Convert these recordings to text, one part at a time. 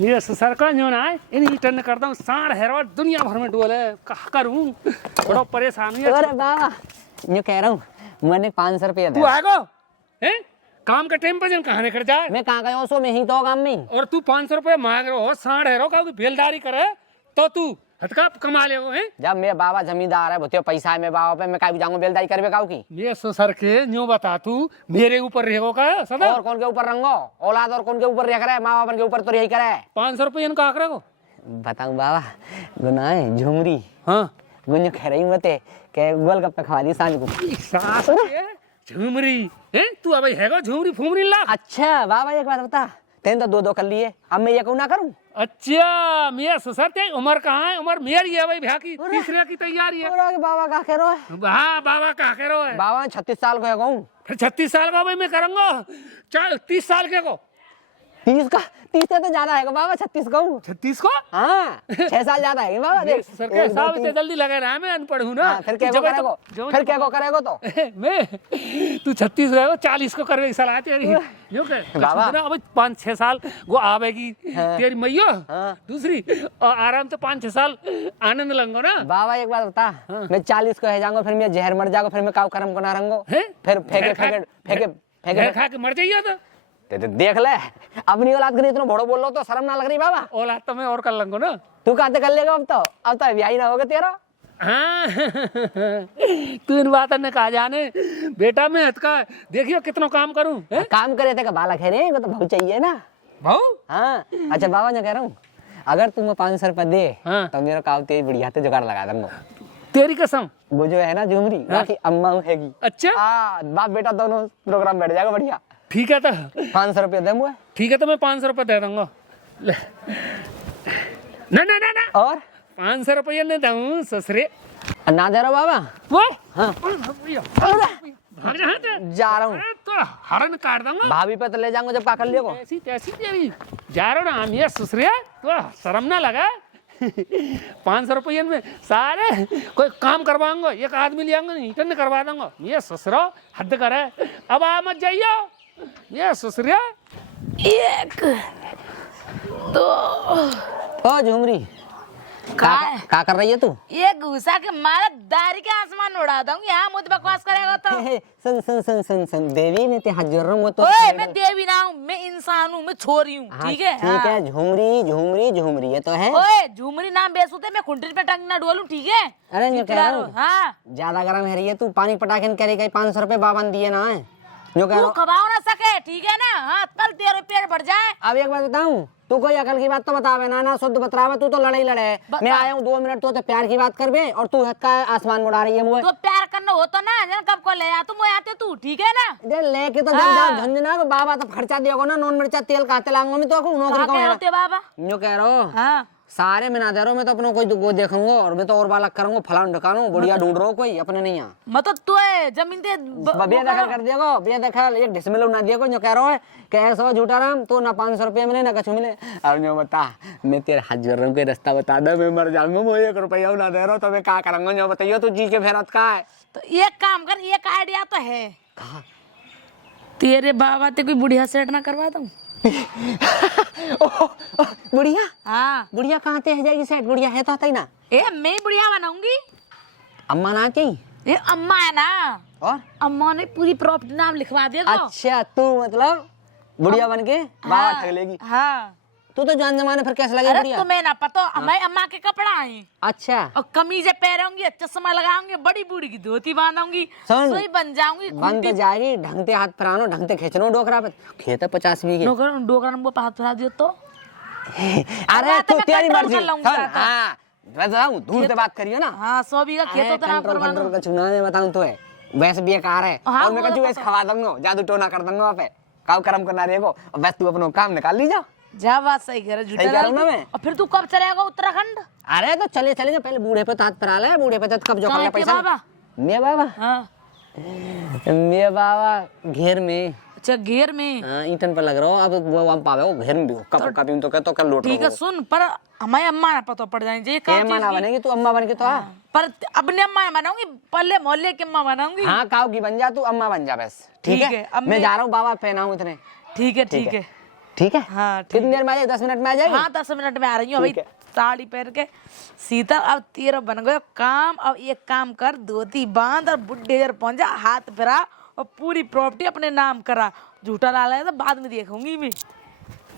ये सरकार जो ना है इन रिटर्न करता हूँ साढ़ हेरो दुनिया भर में डोले कहा करूँ बड़ा परेशान है। अरे बाबा मैं कह रहा हूँ मैंने 500 रुपया तू आएगा हैं काम का टाइम पर जन कहाँ निकल जाए मैं कहाँ गया सो मैं ही तो काम में और तू 500 रुपये मांग रहे हो साढ़ हेरो का बेलदारी करे तो तू हथका कमा ले हैं। जब मेरे बाबा जमींदार है बोते पैसा है मेरे बाबा पे मैं काहे जाऊंगा बेलदारी करबे काऊ की ये सर के न्यू बता तू मेरे ऊपर रहेगो का सदा और कौन के ऊपर रंगो औलाद और कौन के ऊपर रह करे माँ बाप के ऊपर तो यही करे 500 रुपये इनका आंकड़े को बताऊं बाबा गुनाह झुमरी हाँ गुंज कह रही मते के गोलगप्पे खवा दी सांझ को सास के झुमरी हैं तू अब हैगो झुमरी फुमरी ला। अच्छा बाबा एक बात बता तेन तो दो कर लिए अब मैं ये कहूँ ना करूँ। अच्छा मैं ससुर ते उम्र कहाँ है उम्र मेरी है भाई भैया की तीसरे की तैयारी है। बाबा का कह रहा है हाँ बाबा का कह रहा है बाबा 36 साल को है कहूँ फिर 36 साल का भाई मैं करूँगा 30 साल के को 30 का 30 से तो ज्यादा है बाबा 36 कहूँ 36 को हाँ 6 साल ज्यादा है बाबा देख सर के साहब इतने जल्दी लगे रहा मैं अनपढ़ हूँ ना फिर क्या करेगो फिर क्या करेगो तो मैं तू 36 रहे 40 को करवे सलाह तेरी जो बाबा अब 5-6 साल वो आवेगी तेरी मैया दूसरी और आराम से 5-6 साल आनंद लंगो ना। बाबा एक बात बता मैं 40 को है जाऊंगा फिर मैं जहर मर जाऊंगा फिर मैं काऊ कर्म को ना रंगो फिर फेंके खा के मर जाइए तो देख ले अपनी औलाद के इतना बड़ो बोल लो तो शर्म ना लग रही बाबा औलाद तो मैं और कर लूंगा ना तू कहते कर लेगा अब तो ब्याह ना होगा तेरा। हाँ तू इन बात ने कहा जाने बेटा मैं हथका देखियो कितना काम करूं काम करे थे का बालक है रे तो भाव चाहिए ना भाव। हाँ अच्छा बाबा मैं कह रहा हूँ अगर तुम 500 रुपये दे तो मेरा काम तेज बढ़िया से जुगाड़ लगा दूंगा तेरी कसम वो जो है ना झुमरी बाकी अम्मा हैगी। अच्छा बाप बेटा दोनों प्रोग्राम बैठ जाएगा बढ़िया। ठीक है तो 500 रुपये दे मुझे। ठीक है तो मैं 500 रुपये दे दूंगा ना ना ना ना और 500 रुपये नहीं दूँ ससुरे ना दे रहा बाबा वो हाँ भाग जा रहा हूँ तो हरण काट दूंगा भाभी पे तो ले जाऊंगा जब काकर लियो ऐसी तैसी तेरी जा रहा ना ये ससुरे तो शर्म ना लगा 500 रुपये में सारे कोई काम करवाऊंगा एक आदमी ले आऊंगा रिटर्न करवा दूंगा ये ससुरा हद करे अब आ मत जाइयो ये ससुरिया 1 2 ओ झुमरी का कर रही है तू ये घुसा के मारा दारी के आसमान उड़ा दूंगी। यहाँ मुझ बकवास करेगा तो सुन देवी ने ते हाथ जोड़ रहा हूँ तो ओए मैं देवी ना हूँ मैं इंसान हूँ मैं छोरी हूँ ठीक है। ठीक है झुमरी ये तो है। ओए झुमरी नाम बेसुते मैं खुंटी पे टंग ना डोलूं ठीक है। अरे मैं कह रहा हूँ हाँ ज्यादा गर्म है रही है तू पानी पटाखे करेगा 500 रुपये बाबा ने दिए ना है जो कह रहा हूँ खवाओ ना सके ठीक है ना। हाँ कल तेरे पेट बढ़ जाए। अब एक बात बताऊं तू कोई अकल की बात तो बतावे ना शुद्ध बतरावे तू तो लड़ाई लड़े मैं आया हूँ 2 मिनट तो प्यार की बात करबे और तू हद का आसमान उड़ा रही है मुझे तो प्यार करना हो तो ना जन कब को ले आ तुम आते तू ठीक है ना लेके तो झंझना बाबा तो खर्चा दियोगे ना नॉन मिर्चा तेल काते लाऊंगा मैं तो नौकरी कहते बाबा जो कह रहा हूँ हाँ सारे में ना दे रहा हूँ मैं तो अपना कोई वो देखूंगा और मैं तो और बालक करूंगा फलान ढकानो बढ़िया ढूंढ रहा हूँ कोई अपने नहीं यहाँ मतलब तू जमीन ते बिया दखल कर दिया बिया दखल एक डिसमिल ना दिया जो कह रहा है कह सो झूठा राम तो ना 500 रुपये मिले ना कछु मिले। अब जो बता मैं तेरे हाथ जोड़ रहा हूँ कोई रास्ता बता दे मैं मर जाऊंगा मुझे 1 रुपया ना दे रहा तो मैं क्या करूंगा जो बताइए तू जी के फेरत का है तो एक काम कर एक आइडिया तो है तेरे बाबा ते कोई बुढ़िया सेट ना करवा दूं बुढ़िया हाँ बुढ़िया कहाँ ते है जाएगी सेट बुढ़िया है तो ही ना मैं बुढ़िया बनाऊंगी अम्मा ना चाहिए ये अम्मा है ना और अम्मा ने पूरी प्रॉपर्टी नाम लिखवा दिया। अच्छा तू मतलब बुढ़िया बन के बाबा ठग लेगी। हाँ तू तो जान जमाने फिर कैसे लगे बुढ़िया तुम्हें ना पता मैं अम्मा के कपड़ा है अच्छा और कमीजें पहनूंगी चश्मा लगाऊंगी बड़ी बूढ़ी की धोती बांधूंगी सोई बन जाऊंगी बन तो जाएगी ढंग से हाथ फरानो ढंग से खींचनो डोकरा पे खेत 50 बीघे डोकरा नंबर हाथ फरा दियो तो अरे तू तेरी मर्जी हाँ बताऊं दूर से बात करियो ना। हाँ 100 बीघा खेत तो ना करवा कंट्रोल का चुनाव में बताऊं तो है वैसे बेकार है और मैं कछु वैसे खवा दूंगा जादू टोना कर दूंगा वहाँ पे काव कर्म करना रहेगो और बस तू अपना काम निकाल लीजा जा बात सही कह रहा झूठा ना मैं और फिर तू कब चलेगा उत्तराखंड। अरे तो चलेंगे पहले बूढ़े पे हाथ फरा ले बूढ़े पे तो कब जो कर ले पैसा बाबा मेरे बाबा हाँ मेरे बाबा घेर में अच्छा घेर में हाँ ईटन पर लग रहा हो अब वो वहाँ पावे वो घेर में भी कब कभी तो कल लौट ठीक है सुन पर हमारी अम्मा ना पता पड़ जानी चाहिए अम्मा ना बनेगी तू अम्मा बन के तो आ पर अपने अम्मा बनाऊंगी पल्ले मोहल्ले की अम्मा बनाऊंगी। हाँ काव की बन जा तू अम्मा बन जा बस ठीक है मैं जा रहा हूँ बाबा पहनाऊं इतने ठीक है ठीक है हाँ, ठीक कितनी देर में आ जाएगी? 10 मिनट में आ जाएगी? हाँ 10 मिनट में आ रही हूँ। अभी साड़ी पहन के सीता अब तेरा बन गया काम। अब एक काम कर, धोती बांध और बुढ़े घर पहुंचा, हाथ फिरा और पूरी प्रॉपर्टी अपने नाम करा। झूठा लाल है तो बाद में देखूंगी मैं।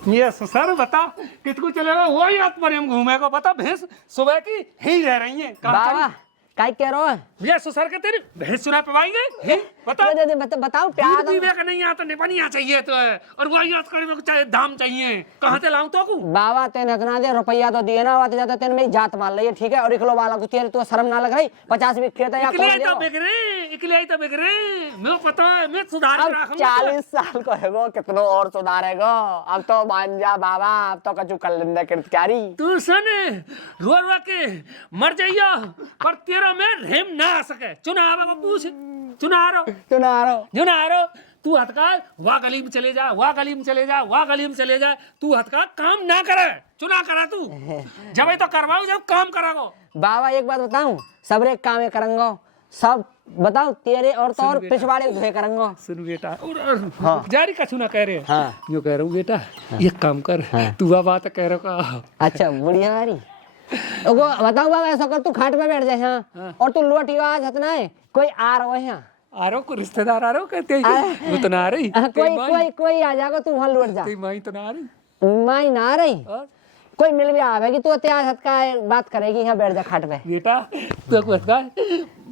ये ससुर बता किसको चलेगा वही रात पर हम घूमेगा। बता भैंस सुबह की ही रह रही है। बाबा काय कह रहे हो? ये ससुर के तेरी भैंस सुना पाएंगे? बता बताओ प्यार दूध पीवे का नहीं आता निपनिया चाहिए तो है और वही याद करने को चाहिए दाम चाहिए। कहाँ से लाऊं तो को? बाबा तेने इतना दे रुपया तो दिए ना, आते जाते तेने मेरी जात मान ली है, ठीक है। और इकलो वाला को तेरे तो शर्म ना लग रही? 50 भी खेत है या इकले तो बिक रहे मैं पता है मैं सुधार के रखूंगा। 40 साल को है कितनो और सुधारेगा। अब तो मान जा बाबा, अब तो कछु कर लेंगे कृतकारी। तू सुन रो रो के मर जाइयो पर तेरा में रेम ना आ सके। चुनाव को पूछ चुनारो तू हथका वाह गली में चले जा, वाह गली में चले जा, वाह गली में चले जा। तू हथका काम ना करे चुना करा तू जब तो करवाओ जब काम कराओ। बाबा एक बात बताऊं, सब एक काम करेंगे सब। बताओ तेरे और तो और पिछवाड़े धोए करेंगे। सुन बेटा हाँ। जारी कछु ना कह रहे हाँ। जो कह रहा हूँ बेटा एक काम कर हाँ। तू बात कह रहा का अच्छा बुढ़िया वाली बताओ बाबा ऐसा कर, तू खाट पे बैठ जाए हाँ। और तू लोटी आवाज हतना है कोई आ रहा है यहाँ आ रहा को रिश्तेदार आ रहा कहते वो तो ना आ रही। कोई आ जाएगा तू वहाँ लौट जा। माई तो ना आ रही, माई ना आ रही कोई मिल भी आवेगी तो त्याज हथ का बात करेगी। यहाँ बैठ जा खाट पे बेटा तो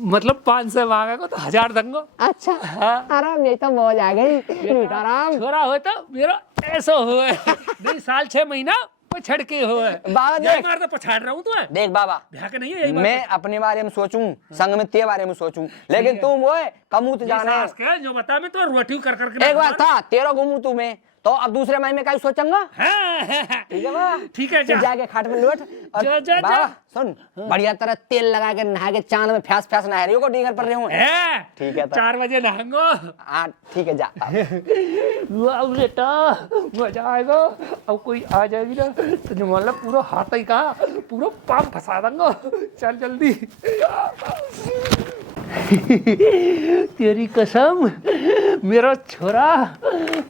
मतलब 500 मांगेगा तो 1000 देंगे। अच्छा हाँ। आराम नहीं तो मौज आ गई बेटा आराम। छोरा हो तो मेरा ऐसा हो नहीं साल 6 महीना पछड़ के हो बाबा देख मार तो पछाड़ रहा हूँ तू देख बाबा नहीं है मैं अपने बारे में सोचूं संग में तेरे बारे में सोचूं, लेकिन तुम वो कमूत जाना जो बता मैं तो रोटी कर करके एक बार था तेरा घूमू तू मैं तो अब दूसरे महीने में क्या सोचूंगा। ठीक है बाबा ठीक है जाके खाट में लौट और बाबा सुन बढ़िया तरह तेल लगा के नहा के चांद में फैस फैस नहा रही हो को डीगर पर रहे हूँ। ठीक है 4 बजे नहाऊंगा। हाँ ठीक है जा बेटा मजा आएगा। अब कोई आ जाएगी ना तो मतलब पूरा हाथ ही का पूरा पाप फंसा दूंगा। चल जल्दी तेरी कसम मेरा छोरा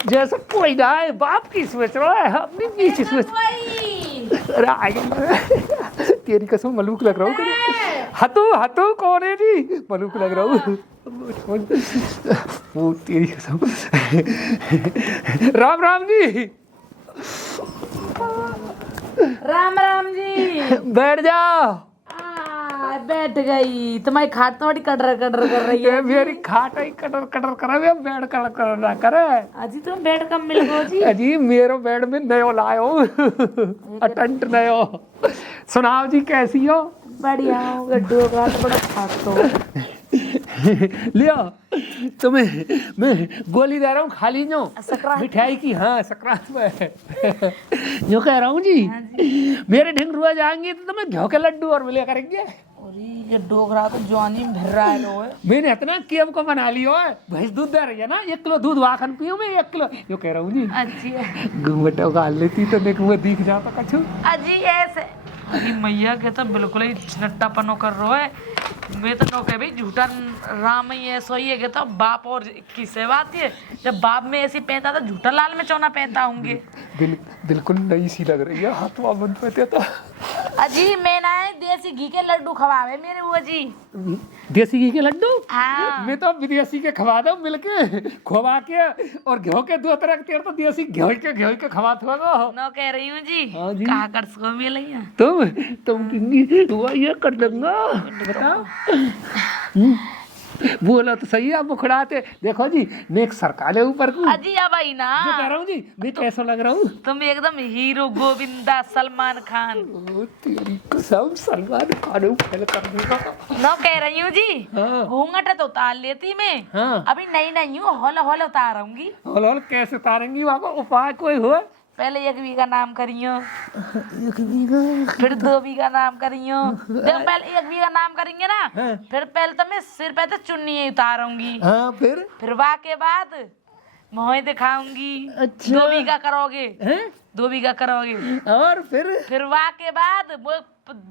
जैसा कोई ना है बाप की सोच रहा है अपनी पीछे सोच। अरे तेरी कसम मलूक लग रहा हूँ। हतू कौन है जी? मलूक लग रहा हूँ वो तेरी कसम। राम राम जी। राम राम जी। बैठ जाओ। बैठ गई तुम्हारी खाट तो बड़ी कटर कर रही है। मेरी खाट ही कटर करे बेड कटर ना करे। अजी तुम बेड कब मिल गो जी? अजी मेरो बेड में नयो लायो अटंट नयो। सुनाओ जी कैसी हो? बढ़िया हो गड्ढो का तो बड़ा खातो लियो तुम्हें मैं गोली दे रहा हूँ खाली नो मिठाई की। हाँ सकरात में जो कह रहा हूँ जी मेरे ढिंग रुआ जाएंगे तो तुम्हें घ्यो के लड्डू और मिले करेंगे। ये डोगरा तो जवानी में भर रहा है लो। मैंने इतना केम को बना लियो है। भैंस दूध दे रही है ना 1 किलो दूध वाखन पियो मैं 1 किलो जो कह रहा हूँ जी। अच्छी घूंघट गाल लेती तो देखूंगा दिख जाता कछु। अजी ऐसे अभी मैया के तो बिल्कुल ही नट्टापनो कर रहा है। मैं तो नो कह भाई झूठा राम ही ऐसा ही है तो बाप और की सेवा आती है। जब बाप में ऐसी पहनता तो झूठा लाल में चौना पहनता होंगे। बिल्कुल नई सी लग रही है हाथों बंद पे तो। अजी मैं ना देसी घी के लड्डू खवावे मेरे वो जी। देसी घी के लड्डू? हाँ। मैं तो विदेशी के खवा दो मिलके खवा के और घ्यो के 2 तरह के तो देसी घ्यो के खवा थो नो कह रही हूँ जी। हाँ जी कहाँ कर सको मिलेंगे तुम तू ये कर दूंगा बताओ। बोला तो सही है मुखड़ाते। देखो जी मैं एक सरकाले ऊपर को अजी अब आई ना जो कह रहा हूँ जी मैं कैसा लग रहा हूँ? तुम एकदम हीरो गोविंदा सलमान खान। तेरी कसम सलमान खान फेल कर दूंगा। नो कह रही हूँ जी हाँ। घूंघट तो उतार लेती मैं। हाँ। अभी नहीं हूँ हौल उतारूंगी। हौल कैसे उतारेंगी? वहाँ को उपाय कोई हो? पहले 1 बीघा नाम करियो फिर 2 बीघा नाम करियो। देखो पहले 1 बीघा नाम करेंगे ना हाँ। फिर पहले तो मैं सिर पे तो चुन्नी उतारूंगी। हाँ फिर वाह के बाद मोह दिखाऊंगी। अच्छा। 2 बीघा करोगे 2 बीघा करोगे, और फिर वाह के बाद वो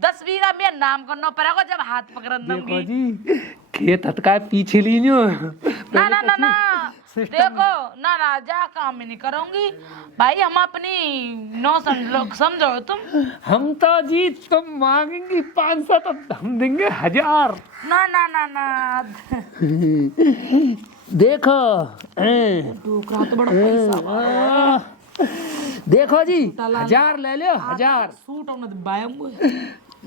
10 बीघा में नाम करना पड़ेगा जब हाथ पकड़ देखो दूंगी। जी खेत हटका पीछे लीजियो ना ना ना ना देखो ना ना जा काम में नहीं करूंगी भाई, हम अपनी नो समझो तुम। हम तो जी तुम मांगेंगी 500 तो हम देंगे 1000। ना ना ना ना देखो डोकरा तो बड़ा पैसा देखो जी 1000 ले लो 1000 सूट होना बायम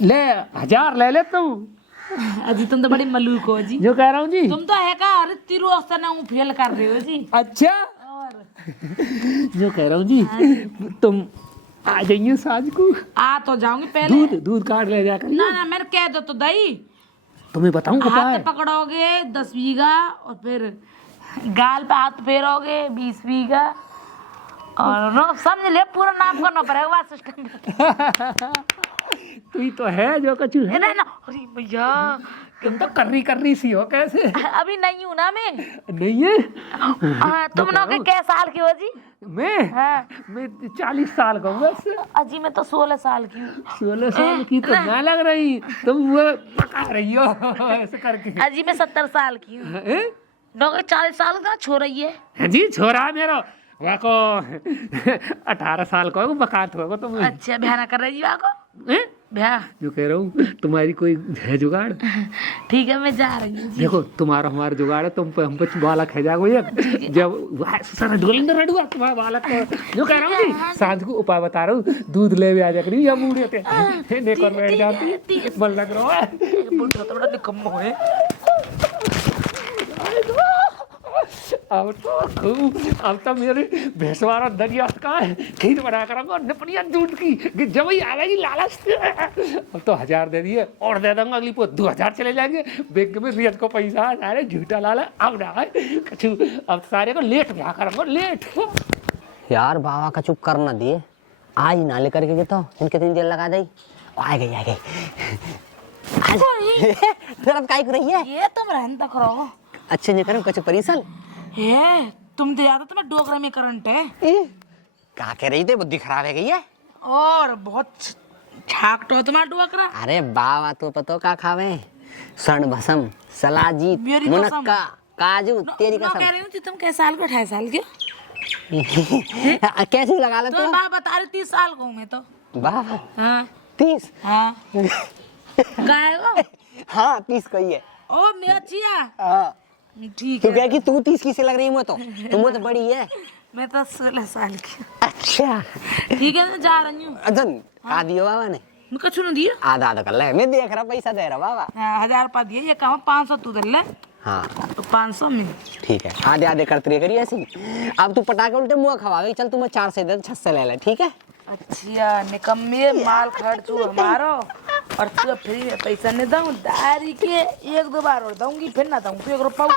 ले 1000 ले ले तुम। अजी तुम तो बड़ी मलूक हो जी, जो कह रहा हूँ जी तुम तो है का अरे तिरु ना फेल कर रहे हो जी। अच्छा और जो कह रहा हूँ जी तुम आ जाइए साँझ को, आ तो जाऊंगी पहले। दूध काट ले जाकर ना ना मैंने कह दो तो दही तुम्हें बताऊँ पता हाथ है पकड़ोगे 10 बीघा और फिर गाल पे हाथ फेरोगे 20 बीघा और नो समझ ले पूरा नाम करना पड़ेगा सिस्टम। तू ही तो है जो कछु है ना ना अरे भैया तुम तो कर्री सी हो कैसे अभी नहीं हूँ ना मैं। नहीं है तुम लोग के क्या साल की हो जी? मैं हाँ। मैं 40 साल का हूँ बस। अजी मैं तो 16 साल की हूँ। 16 साल की तो ना लग रही, तुम वो पका रही हो ऐसे करके। अजी मैं 70 साल की हूँ। हैं? लोग 40 साल का छो रही है हाँ जी छोरा मेरा वहाँ को 18 साल का हो बकात होगा तुम। अच्छा ब्याह ना कर रही जी वहाँ को हैं? ब्याह। जो कह रहा हूँ तुम्हारी कोई है जुगाड़? ठीक है मैं जा रही हूँ। देखो तुम्हारा हमारा जुगाड़ है, तुम पे हम पे बालक है जागो एक जब सर ढोलेंगे रडुआ तुम्हारा बालक को। जो कह रहा हूँ जी सांझ को उपाय बता रहा हूँ, दूध ले आ जा करी या मुड़ी होते नेक और बैठ जाती मन लग रहा है। बुढ़ा तो बड़ा निकम्मा है। अब तो मेरे भैंसवारा दरिया का है खीर बना कर नपनिया दूध की कि जब ही आवेगी लालच। अब तो 1000 दे दिए और दे दूंगा अगली पो 2000 चले जाएंगे बैंक में रियत को पैसा सारे झूठा लाला अब ना है कछु। अब सारे को लेट ब्याह करूंगा लेट। यार बाबा का चुप कर ना दिए, आज ना लेकर के तो इनके 3 जेल लगा दे। आ गई तरफ काय कर रही है ये तुम रहन तक रहो। अच्छे नहीं करूं कछु परिसल है तुम तो याद तुम्हें डोकरा में करंट है। क्या कह रही थे, बुद्धि खराब है गई है और बहुत छाक तो तुम्हारा डोकरा। अरे बाबा तो पतो का खावे स्वर्ण भसम सलाजी मेरी मुनक्का काजू तेरी कह कसम। रही हूँ तुम कैसे साल को 28 साल के कैसी लगा लेते तो हो? बाप बता रही 30 साल को हूँ मैं तो। बाबा हाँ 30? हाँ गाय वो हाँ 30 को ही है। ओ मैं अच्छी है हाँ ठीक तू है। कह कि तू 30 की से लग रही है, तो तुम तो बड़ी है। मैं तो 16 साल की। अच्छा ठीक है मैं जा रही हूँ। अजन आ दियो बाबा ने? मैं कुछ नहीं दिया। आधा आधा कर ले, मैं देख रहा पैसा दे रहा बाबा। 1000 रुपया दिए ये कहा 500 तू दे ले। हाँ तो 500 में ठीक है आधे आधे करती करिए ऐसी। अब तू पटाखे उल्टे मुँह खवा गई, चल तुम्हें 4 से दे 6 से ले ले ठीक है। अच्छा निकम्मे माल खर्चू हमारो और तू फ्री में पैसा नहीं दूँ दारी के 1-2 बार और दूंगी फिर ना दूँ 1 रुपया।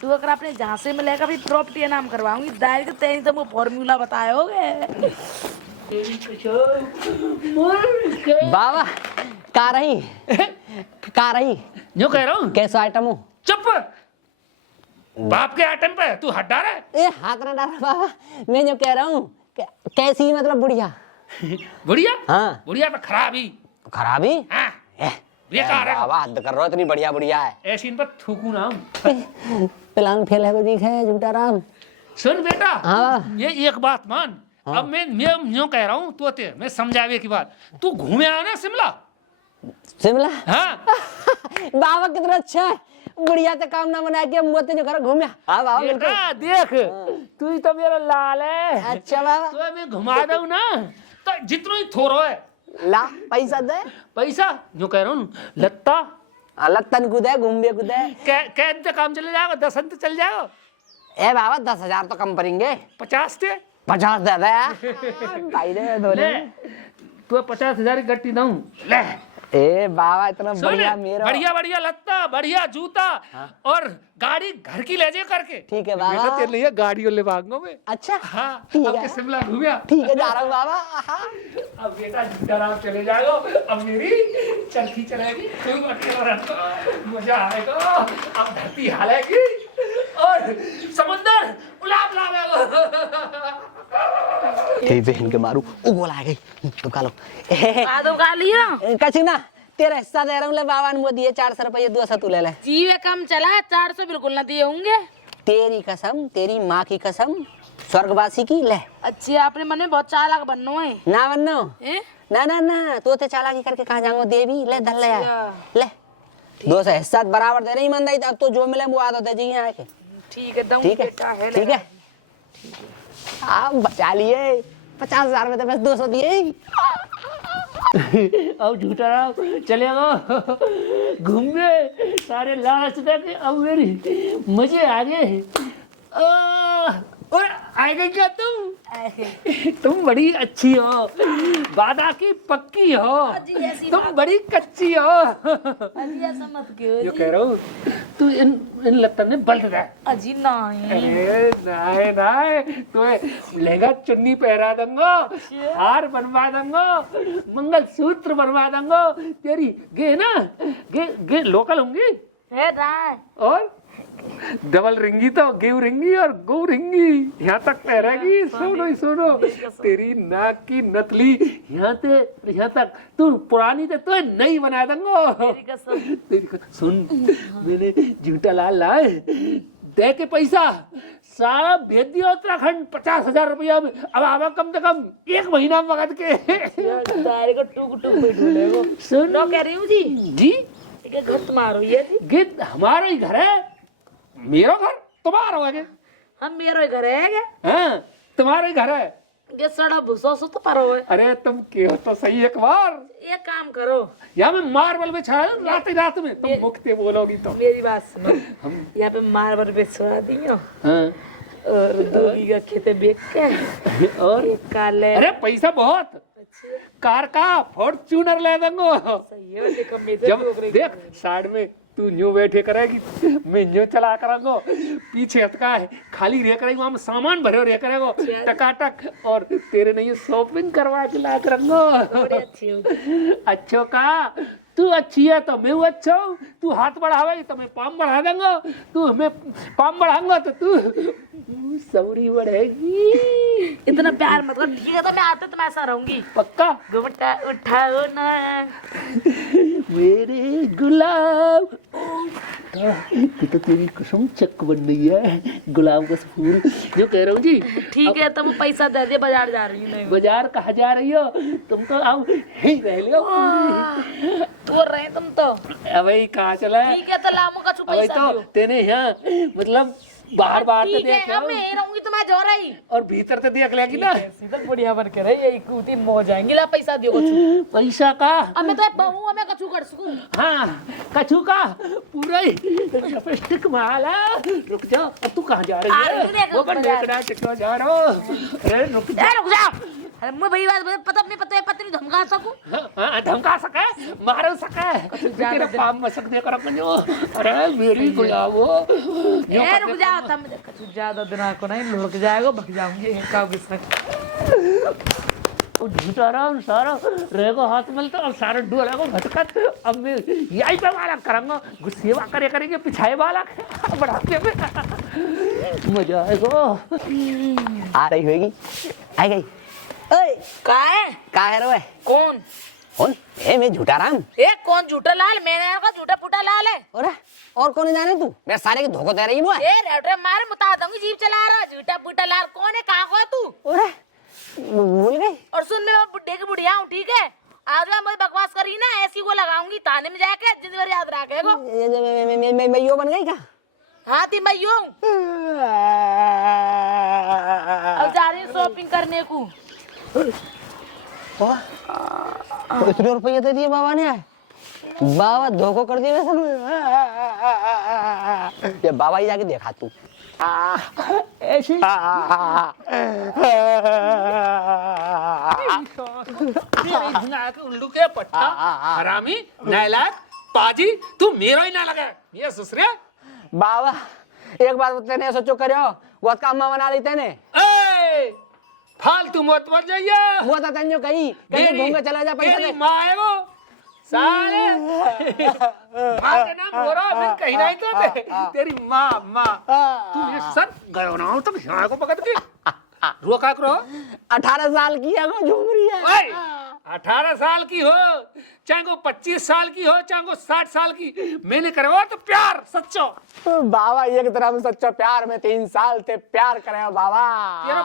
तू अगर अपने जहाँ से मैं लेकर अपनी प्रॉपर्टी नाम करवाऊंगी दारी के तेरी तो मैं फॉर्मूला बताए होगे। बाबा का रही जो कह रहा हूँ कैसा आइटम हो? चुप बाप के आइटम पे तू हट डाल ए हाथ ना डाल बाबा, मैं जो कह रहा हूँ कैसी मतलब बुढ़िया? बुढ़िया हाँ बुढ़िया पे खराबी खराबी? हाँ ए, बेकार है बाबा हद कर रहा हो, इतनी बढ़िया बुढ़िया है। ऐसी इन पर थूकू ना प्लान फेल है को दिख है झूठा राम। सुन बेटा हाँ। ये एक बात मान। हाँ। अब मैं यूं कह रहा हूँ तो मैं समझावे की बात तू घूमे आ ना शिमला। शिमला? हाँ बाबा कितना अच्छा है, बुढ़िया से काम ना बना के मुँह जो घर घूमे। हाँ बाबा बिल्कुल। बेटा देख तू ही तो मेरा लाल है। अच्छा बाबा तो मैं घुमा दूं ना तो जितना ही थोरो है ला पैसा दे। पैसा जो कह रहा हूँ लत्ता अलग तन कुदे घूमे कुदे। कैद से काम चले जाएगा 10 अंत चल जाएगा। ए बाबा 10,000 तो कम पड़ेंगे। 50 थे 50 दे दे भाई रे दो ले तो 50,000 की गट्टी दूं ले। ए बाबा इतना सुन, बढ़िया मेरा बढ़िया बढ़िया लत्ता बढ़िया जूता और गाड़ी घर की ले जाए करके। ठीक है बेटा बाबा। तेरे लिए गाड़ी ले भागूंगा मैं। अच्छा हाँ ठीक अब है के शिमला घूमिया। ठीक है जा रहा हूँ बाबा। हाँ। अब बेटा जरा चले जाएगा, अब मेरी चरखी चलेगी खूब अकेला रहता मजा आएगा। अब धरती हालेगी और समुद्र उलाब लावेगा। तेरी बहन के मारू ओ गोला आ गई तो खा लो आदो खा लिया कछु ना तेरा हिस्सा दे रहा हूँ ले बाबा ने वो दिए 400 रुपये 200 तू ले ले जीवे कम चला 400 बिल्कुल ना दिए होंगे। तेरी कसम तेरी माँ की कसम स्वर्गवासी की ले अच्छी आपने मन में बहुत चालाक बननो है ना बनो हैं? ना ना ना तो ते चालाकी करके कहाँ जाऊंगा देवी ले धल ले यार ले 200 हिस्सा बराबर दे रही ईमानदारी अब तो जो मिले वो आदत है जी यहाँ के ठीक है ठीक है ठीक है आप बचा लिए 50,000 में तो बस 200 दिए अब झूठा रहा चलेगा घूमने सारे लालच देखे अब मेरी मजे आ गए और आएगा क्या तुम बड़ी अच्छी हो वादा की पक्की हो तुम बड़ी कच्ची हो अजी ऐसा मत क्यों जो कह रहा हूँ तू इन लत्तन में बल्ट रहा अजी नहीं अरे नाए नाए तुम्हें लहंगा चुन्नी पहरा दूंगा हार बनवा दूंगा मंगलसूत्र बनवा दूंगा तेरी गे ना गे लोकल होंगी है राय और डबल रिंगी तो गेव रिंगी और गो रिंगी यहाँ तक ठहरेगी सुनो ही सुनो तेरी नाक की नतली यहाँ तक तू पुरानी तो नई बना दूंगा तेरी सुन मैंने झूठा लाल लाए दे के पैसा सारा भेज दिया उत्तराखंड 50,000 रुपया में अब आवा कम से कम 1 महीना वक्त के को टूक टूक बैठो सुनो कह रही हूँ जी घर तुम्हारा ये थी गिद्ध हमारा ही घर है मेरा घर तुम्हारा है क्या? हम मेरा घर है क्या? हाँ तुम्हारा ही घर है ये सड़ा भूसा सो तो पर हो अरे तुम क्यों तो सही एक बार ये काम करो यहाँ में मार्बल बिछाया रात में तुम मुक्ति बोलोगी तो मेरी बात सुनो यहाँ पे मार्बल बिछवा दियो हाँ। और 2 बीघा खेते बेच के और काले अरे पैसा बहुत कार का फॉर्च्यूनर ले दूंगा सही है लेकिन मैं जब देख साइड में तू न्यू बैठे करेगी मैं न्यू चला करूंगा पीछे हटका है खाली रह करेगी वहां सामान भरे रह करेगा टकाटक और तेरे नहीं शॉपिंग करवा के ला करूंगा अच्छो का तू अच्छी है तो मैं अच्छा हूँ तू हाथ बढ़ावे तो मैं पाम बढ़ा दूंगा तू हमें पाम बढ़ाऊंगा तो तू सवरी बढ़ेगी इतना प्यार मत कर ठीक है तो मैं आते तो मैं ऐसा रहूंगी पक्का घुमटा उठाओ ना मेरे गुलाब तो तेरी कसम चक बन रही है गुलाब का फूल जो कह रहा हूँ जी ठीक है तुम पैसा दे दिए बाजार जा रही हूँ बाजार कहाँ जा रही हो तुम तो अब यही रह लियो तो रहे तुम तो अबे कहाँ चला है ठीक है तो लामो का चुप अबे तो तेने यहाँ मतलब बाहर तो ठीक देख है मैं यही रहूंगी तो मैं जो रही और भीतर तो देख लेगी ना सीधा बढ़िया बन के रही यही कूटी मौज आएंगी ला पैसा दियो कछु पैसा का अब मैं तो बहू हमें कछु कर सकूं हाँ कछु का पूरा ही लिपस्टिक माला रुक जाओ अब तू कहाँ जा रही है वो बन देखना क्यों जा रहा हो अरे रुक जा अरे मैं वही बात पता नहीं पता नहीं धमका सकूं हाँ धमका सके मार सके तेरे पाम में सक देकर अपने अरे मेरी गुलाबो ए रुक जा तुम कछु ज्यादा दिन को नहीं लुढ़क जाएगा भग जाऊंगी का बिस्तर झूठा रहा सारा रहेगा हाथ में तो अब सारा डोलेगा भटकत अब मैं यही पे वाला करूंगा सेवा करे करेंगे पिछाए वाला बढ़ाते में मजा आएगा आ रही होगी आ गई ओए का है रे कौन ए मैं झूठा राम ए कौन झूठा लाल मैंने का झूठा पुटा लाल है और कौन जाने तू मैं सारे के धोखा दे रही हूं ए रेडरे मार बता दूंगी जीप चला रहा झूठा पुटा लाल कौन है कहां को है तू ओरे भूल गई और सुन मैं बुड्ढे की बुढ़िया हूं ठीक है आज मैं बकवास करी ना ऐसी को लगाऊंगी ताने में जाके जिंदगी भर याद रखेगा मैं यो बन गई क्या हाँ थी मैं यूं अब जा रही शॉपिंग करने को इतने रुपये दे दिए बाबा ने बाबा धोखो कर दिया ये बाबा ही जाके देखा तू ऐसे उल्लू के पट्टा हरामी नालायक पाजी तू मेरा ही ना लगा ये ससुरे बाबा एक बात तेने सोचो करियो बहुत काम बना ली तेने फालतू मत मर जाइए वो तो तन्यो कहीं घूम के चला जा पैसा मेरी माँ है वो साले माँ के नाम हो रहा फिर कहीं नहीं तो तेरी माँ तू ये सब गयो ना तो यहाँ को पकड़ के रोका करो 18 साल की है वो झूम रही है। ओए 18 साल की हो चाहे वो 25 साल की हो चाहे वो 60 साल की, मैंने करवा तो प्यार सच्चो। बाबा एक तरफ सच्चा प्यार में 3 साल थे प्यार करे हो बाबा। तेरा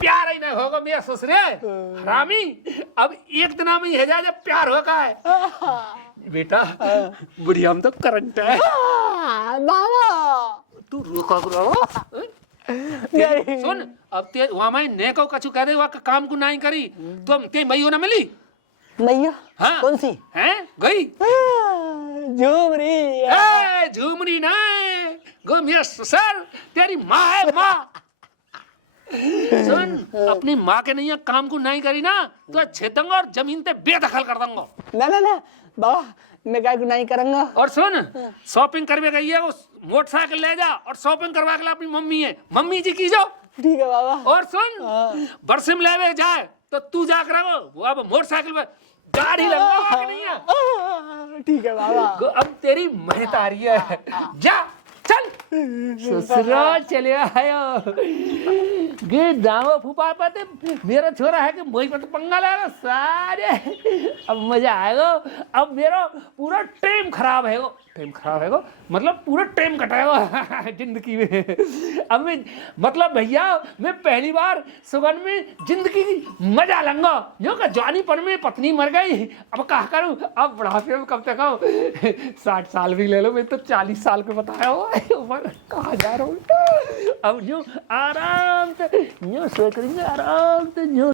प्यार ही नहीं होगा मेरा ससुरे हरामी। अब एक दिन में है जा जब प्यार होगा है बेटा। बुढ़िया हम तो करंट है बाबा तू रोका करो। सुन अब ते वहां मैं ने को कछु कह दे वहां काम को नहीं करी तो ते मईयो ना मिली। मैया हाँ कौन सी हैं गई झूम रही है। झूमरी ना गो मेरा ससुर तेरी माँ है माँ। सुन अपनी माँ के नहीं काम को नहीं करी ना तो छेदूंगा और जमीन पे बेदखल कर दूंगा। ना बाबा मैं काय को नहीं करूंगा। और सुन शॉपिंग करवे गई है वो मोटरसाइकिल ले जा और शॉपिंग करवा के ला अपनी मम्मी है मम्मी जी की जाओ। ठीक है बाबा। और सुन बरसिम लेवे जाए तो तू जाकर रहो वो अब मोटरसाइकिल पे गाड़ी लगा नहीं है। ठीक है बाबा। अब तेरी मेहनत आ रही है जा चल ससुराल चले आयो। गे दावा फूफा पाते मेरा छोरा है कि वही पर तो पंगा ले रहा सारे। अब मजा आएगा। अब मेरा पूरा टाइम खराब है वो टाइम खराब है वो मतलब पूरा टाइम कटाएगा जिंदगी में। अब मैं मतलब भैया मैं पहली बार सुगन में जिंदगी की मजा लूंगा। जो का जवानी पर में पत्नी मर गई अब कहा करूं अब बुढ़ापे में कब तक आओ 60 साल भी ले लो मैं तो 40 साल के बताया हो उम्र कहाँ जा रहा हूँ। अब जो आराम से जो सोच रही आराम से जो